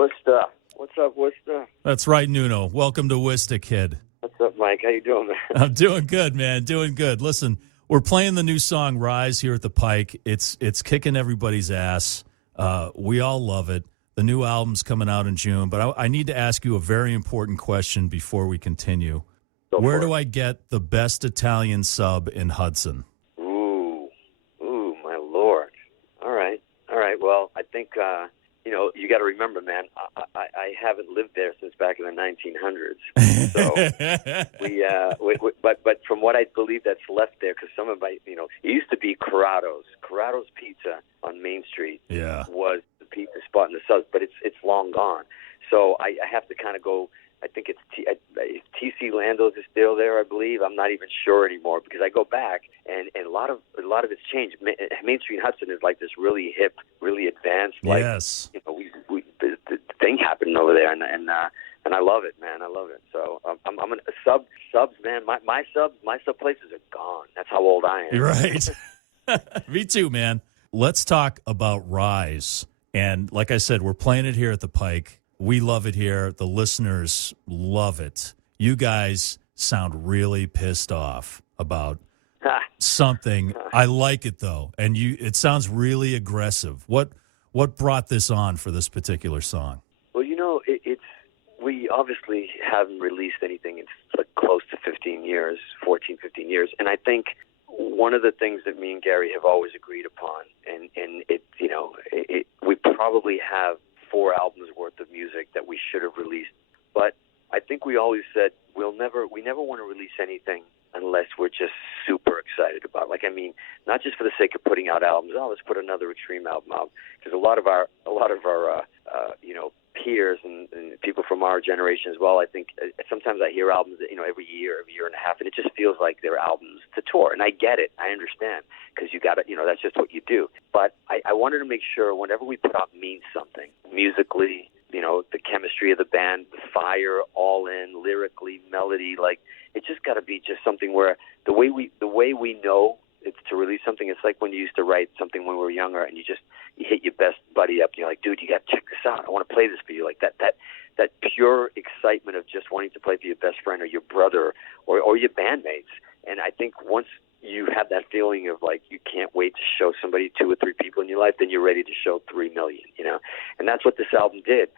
Worcester. What's up, Worcester? That's right, Nuno. Welcome to Worcester, kid. What's up, Mike? How you doing, man? I'm doing good, man. Doing good. Listen, we're playing the new song "Rise" here at the Pike. It's kicking everybody's ass. We all love it. The new album's coming out in June, but I need to ask you a very important question before we continue. Where do I get the best Italian sub in Hudson? Ooh, my Lord. All right. Well, I think you got to remember, man. I haven't lived there since back in the 1900s. So but from what I believe that's left there, because some of my, it used to be Corrado's Pizza on Main Street. Yeah, was the pizza spot in the subs, but it's long gone. So I have to kind of go. I think it's TC Lando's is still there, I believe. I'm not even sure anymore because I go back and a lot of it's changed. Main Street Hudson is like this really hip, really advanced. Like, yes. The thing happened over there, and I love it, man. I love it. So I'm gonna subs, man. My sub places are gone. That's how old I am. You're right. Me too, man. Let's talk about Rise. And like I said, we're playing it here at the Pike. We love it here. The listeners love it. You guys sound really pissed off about something. I like it, though. And it sounds really aggressive. What brought this on for this particular song? Well, we obviously haven't released anything in like close to 15 years. And I think one of the things that me and Gary have always agreed upon, and we probably have 4 albums worth of music that we should have released. But I think we always said we never want to release anything unless we're just super excited about it. Like, I mean, not just for the sake of putting out albums. Oh, let's put another Extreme album out. Because a lot of our peers and people from our generation as well, I think sometimes I hear albums that, every year and a half, and it just feels like they're albums to tour. And I get it. I understand. Because you got to, that's just what you do. But I wanted to make sure whenever we put out means something musically, the chemistry of the band, the fire, all in, lyrically, melody, like it just got to be just something where the way we know it's to release something. It's like when you used to write something when we were younger, and you hit your best buddy up, and you're like, dude, you got to check this out. I want to play this for you. Like that pure excitement of just wanting to play for your best friend or your brother or your bandmates. And I think once you have that feeling of like you can't wait to show somebody 2 or 3 people in your life, then you're ready to show 3 million, And that's what this album did.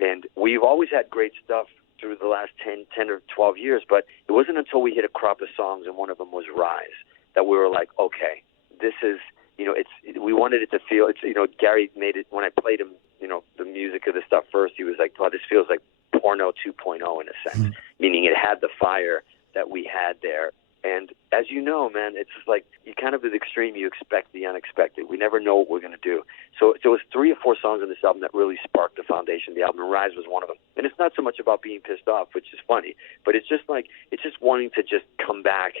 And we've always had great stuff through the last 10 or 12 years, but it wasn't until we hit a crop of songs, and one of them was Rise, that we were like, okay, this is, we wanted it to feel, Gary made it, when I played him, the music of the stuff first, he was like, wow, this feels like Porno 2.0 in a sense, meaning it had the fire that we had there. And as you know, man, it's just like you kind of at the extreme, you expect the unexpected. We never know what we're going to do. So it was 3 or 4 songs on this album that really sparked the foundation of the album, and Rise was one of them. And it's not so much about being pissed off, which is funny, but it's just wanting to just come back.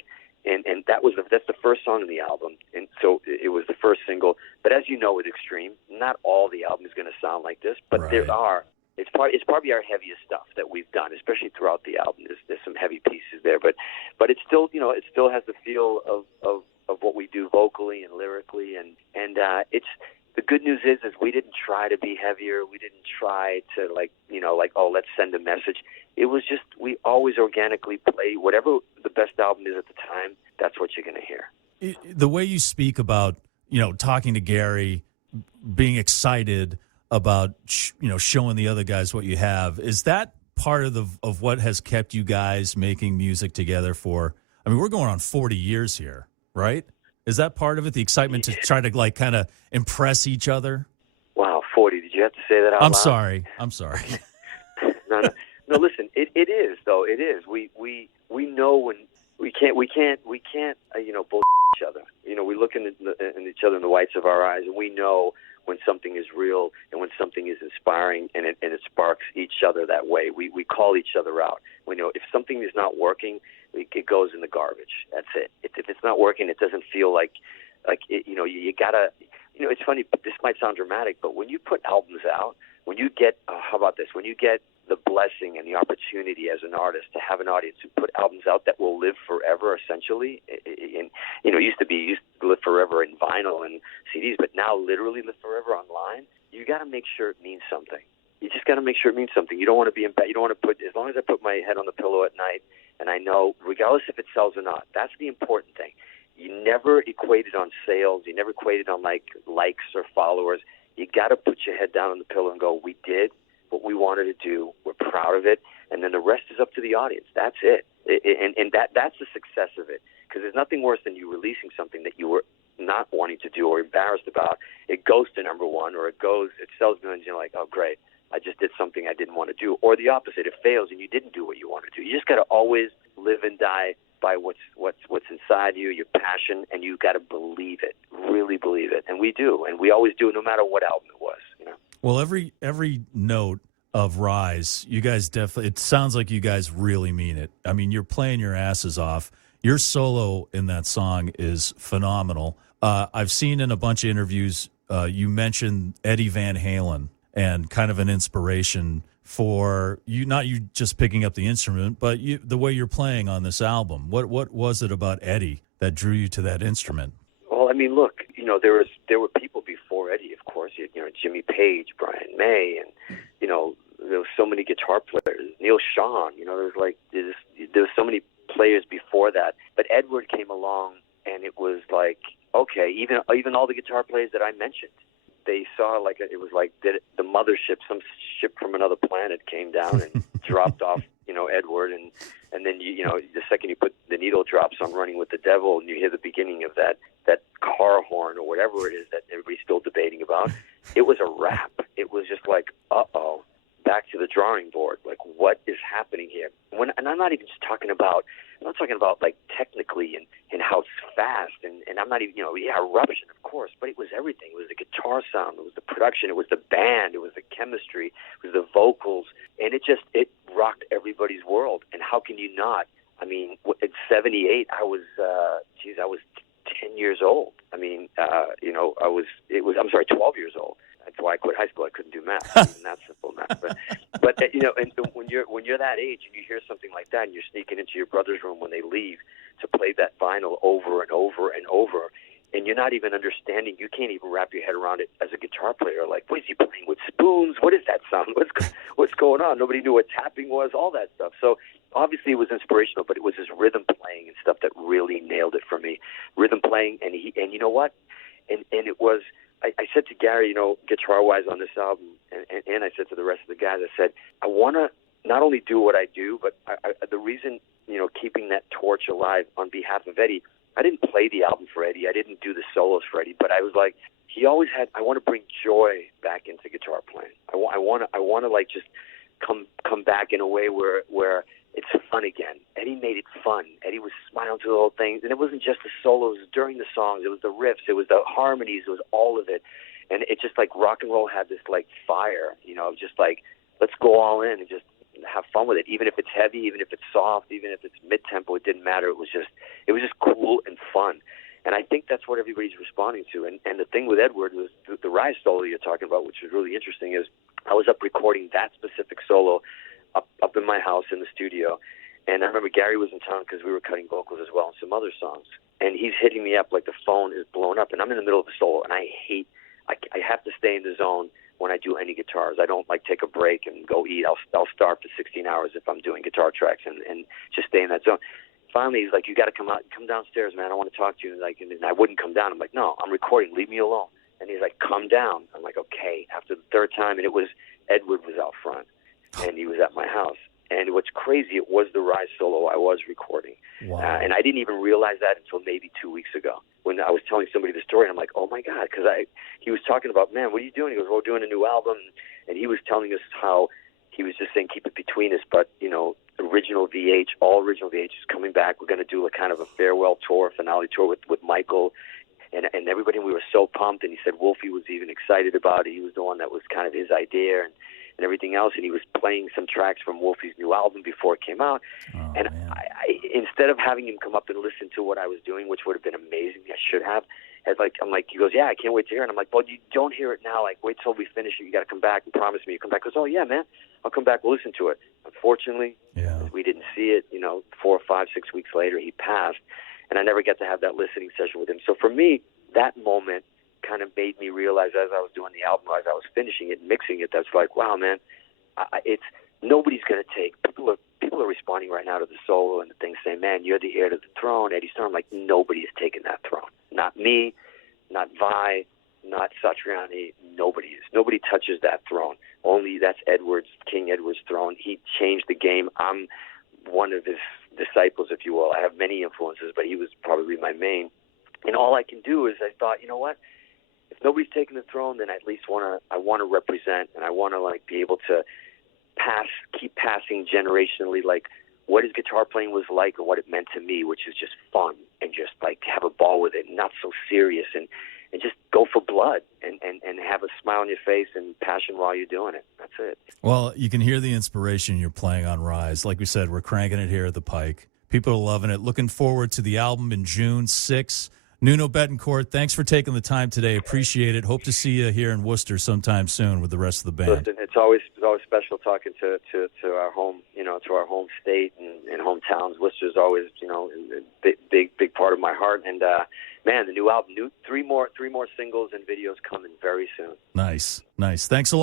And that's the first song on the album. And so it was the first single. But as you know, with Extreme, not all the album is going to sound like this, but right. It's probably our heaviest stuff that we've done, especially throughout the album. There's some heavy pieces there, but it still it still has the feel of what we do vocally and lyrically, and it's the good news is we didn't try to be heavier. We didn't try to let's send a message. It was just we always organically play whatever the best album is at the time. That's what you're going to hear. The way you speak about talking to Gary, being excited about showing the other guys what you have, is that part of what has kept you guys making music together for, I mean, we're going on 40 years here, right? Is that part of it, the excitement to try to like kind of impress each other? Wow, 40. Did you have to say that out loud? I'm sorry. No, listen, it is though. It is. We know when we can't bull each other. We look in each other in the whites of our eyes, and we know when something is real and when something is inspiring, and it sparks each other that way. We call each other out. We know if something is not working, it goes in the garbage. That's it. If it's not working, it doesn't feel like you gotta. It's funny, but this might sound dramatic, but when you put albums out, when you get how about this? When you get the blessing and the opportunity as an artist to have an audience who put albums out that will live forever, essentially, and used to live forever in vinyl and CDs, but now literally live forever online. You got to make sure it means something. you just got to make sure it means something. You don't want to be in bed. You don't want to as long as I put my head on the pillow at night and I know, regardless if it sells or not, that's the important thing. You never equate it on sales. You never equate it on likes or followers. You got to put your head down on the pillow and go, we did what we wanted to do. We're proud of it. And then the rest is up to the audience. That's it. That's the success of it. Because there's nothing worse than you releasing something that you were not wanting to do or embarrassed about. It goes to number one, or it sells millions, and you're like, oh, great, I just did something I didn't want to do. Or the opposite, it fails and you didn't do what you wanted to. You just got to always live and die by what's inside you, your passion, and you got to believe it, really believe it. And we do, and we always do, no matter what album it was. Well, every note of Rise, you guys definitely, it sounds like you guys really mean it. I mean, you're playing your asses off. Your solo in that song is phenomenal. I've seen in a bunch of interviews, you mentioned Eddie Van Halen and kind of an inspiration for you, not you just picking up the instrument, but the way you're playing on this album. What was it about Eddie that drew you to that instrument? Well, I mean, look, there were people before Eddie, of course. Jimmy Page, Brian May, and there was so many guitar players. Neil Schon, there was so many players before that. But Edward came along, and it was like, okay, even all the guitar players that I mentioned, they saw it was like the mothership, some ship from another planet came down and dropped off, Edward, and then the second you put the needle drops on Running with the Devil, and you hear the beginning of that car horn or whatever it is that everybody's still debating about. It was a wrap. It was just like, uh-oh, back to the drawing board. Like, what is happening here? And I'm not even just talking about. I'm not talking about like technically and how it's fast, and I'm not even, eruption, of course, but it was everything. It was the guitar sound, it was the production, it was the band, it was the chemistry, it was the vocals, and it rocked everybody's world. And how can you not? I mean, at 78, I was 10 years old. I mean, I'm sorry, 12 years old. That's why I quit high school. I couldn't do math. Even that simple math. But and when you're that age and you hear something like that, and you're sneaking into your brother's room when they leave to play that vinyl over and over and over, and you're not even understanding, you can't even wrap your head around it as a guitar player. Like, what is he playing with spoons? What is that sound? What's going on? Nobody knew what tapping was. All that stuff. So obviously it was inspirational, but it was his rhythm playing and stuff that really nailed it for me. Rhythm playing, and you know what? And it was. I said to Gary, guitar-wise on this album, and I said to the rest of the guys, I said, I want to not only do what I do, but the reason, keeping that torch alive on behalf of Eddie, I didn't play the album for Eddie. I didn't do the solos for Eddie, but I was like, he always had, I want to bring joy back into guitar playing. I want to like just come back in a way where it's fun again. Eddie made it fun. Eddie was smiling through the whole thing. And it wasn't just the solos during the songs. It was the riffs. It was the harmonies. It was all of it. And it just like rock and roll had this like fire, just like, let's go all in and just have fun with it. Even if it's heavy, even if it's soft, even if it's mid-tempo, it didn't matter. It was just cool and fun. And I think that's what everybody's responding to. And the thing with Edward was the Rise solo you're talking about, which was really interesting, is I was up recording that specific solo up in my house in the studio, and I remember Gary was in town because we were cutting vocals as well and some other songs, and he's hitting me up like the phone is blown up, and I'm in the middle of the solo, and I have to stay in the zone when I do any guitars. I don't like take a break and go eat. I'll starve for 16 hours if I'm doing guitar tracks and just stay in that zone. Finally, he's like, you got to come downstairs, man. I want to talk to you. And I wouldn't come down. I'm like, no, I'm recording. Leave me alone. And he's like, come down. I'm like, okay. After the third time, and Edward was out front. And he was at my house. And what's crazy, it was the Rise solo I was recording. Wow. And I didn't even realize that until maybe 2 weeks ago when I was telling somebody the story. And I'm like, oh, my God, because he was talking about, man, what are you doing? He goes, well, we're doing a new album. And he was telling us how he was just saying keep it between us. But, original VH, all original VH is coming back. We're going to do a kind of a farewell tour, finale tour with Michael. And everybody, we were so pumped. And he said Wolfie was even excited about it. He was the one that was kind of his idea. And everything else, and he was playing some tracks from Wolfie's new album before it came out. Oh, and I instead of having him come up and listen to what I was doing, which would have been amazing, I should have. I'm like, he goes, yeah, I can't wait to hear it. And I'm like, well, you don't hear it now. Like, wait till we finish it. You got to come back and promise me you come back. He goes, oh yeah, man, I'll come back. We'll listen to it. Unfortunately, we didn't see it. 4 or 5, 6 weeks later, he passed, and I never got to have that listening session with him. So for me, that moment kind of made me realize as I was doing the album, as I was finishing it, mixing it, that's like, wow, man, it's nobody's going to take. People are responding right now to the solo and the thing, saying, man, you're the heir to the throne, Eddie Stern. Like, nobody is taking that throne. Not me, not Vi, not Satriani. Nobody is. Nobody touches that throne. Only that's King Edward's throne. He changed the game. I'm one of his disciples, if you will. I have many influences, but he was probably my main. And all I can do is, I thought, you know what? If nobody's taking the throne, then I at least I want to represent, and I want to like be able to keep passing generationally, like what his guitar playing was like and what it meant to me, which is just fun and just like have a ball with it, and not so serious, and just go for blood and have a smile on your face and passion while you're doing it. That's it. Well, you can hear the inspiration you're playing on Rise. Like we said, we're cranking it here at the Pike. People are loving it. Looking forward to the album in June 6th. Nuno Bettencourt, thanks for taking the time today. Appreciate it. Hope to see you here in Worcester sometime soon with the rest of the band. Listen, it's always special talking to our home, to our home state and hometowns. Worcester's always, a big part of my heart. And man, the new album, three more singles and videos coming very soon. Nice. Thanks a lot.